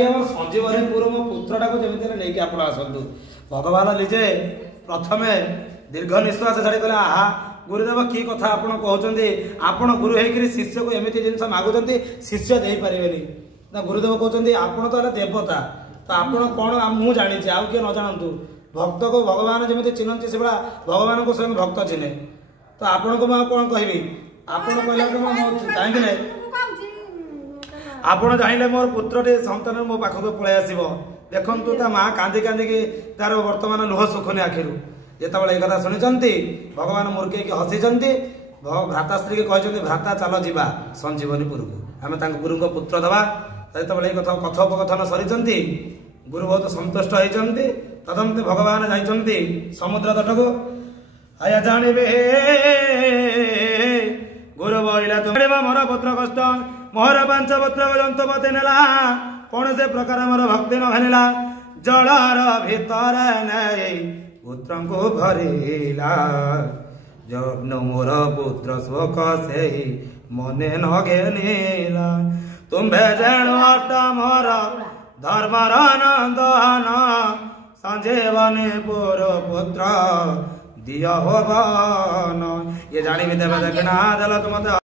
संजीवनीपुर मो पुत्रटा को जमी नहीं आप आसतु भगवान निजे प्रथम दीर्घ निश्वास छाड़ी कहले आहा गुरुदेव कि कथा आप कहते आपण गुरु होकर शिष्य को एमती जिन मागुंट शिष्य दे पारे ना गुरुदेव कहते आप तो देवता तो आप कौन मुझे जानी आउ किए न जानतु भक्त को भगवान जमी चिन्हती से भाया भगवान को स्वयं भक्त चिन्हे तो आपण को कौन कहबी आप कहीं आपण चाहिए मोर पुत्र सन्तान मो पाखक पलि आस देखु ता माँ कांदी कांदी तार वर्तमान लुह सुखुनी आखिर जिते कथा शुणी भगवान मूर्खे हसी भ्राताश्री के कहते भ्राता चल जा संजीवनीपुर को आम गुरु को पुत्र दवा जो कथा कथोपकथन सरी गुरु बहुत संतुष्ट होती तदंत भगवान जाइंट समुद्र तट को आया जानवे गुरु बोला तुम मोर पुत्र कष्ट मोहर पांच पुत्र जंत मते नेला कौन से प्रकार मोर भक्ति न घाला जलर भीतर नहीं पुत्र को भरिला जब मोर पुत्र शोक से मने न घेला तुम्भे जेणु अट मोर धर्मर नंदन संजीवनीपुर पुत्र दिया हो ये जानी भी देव देखना जल तुम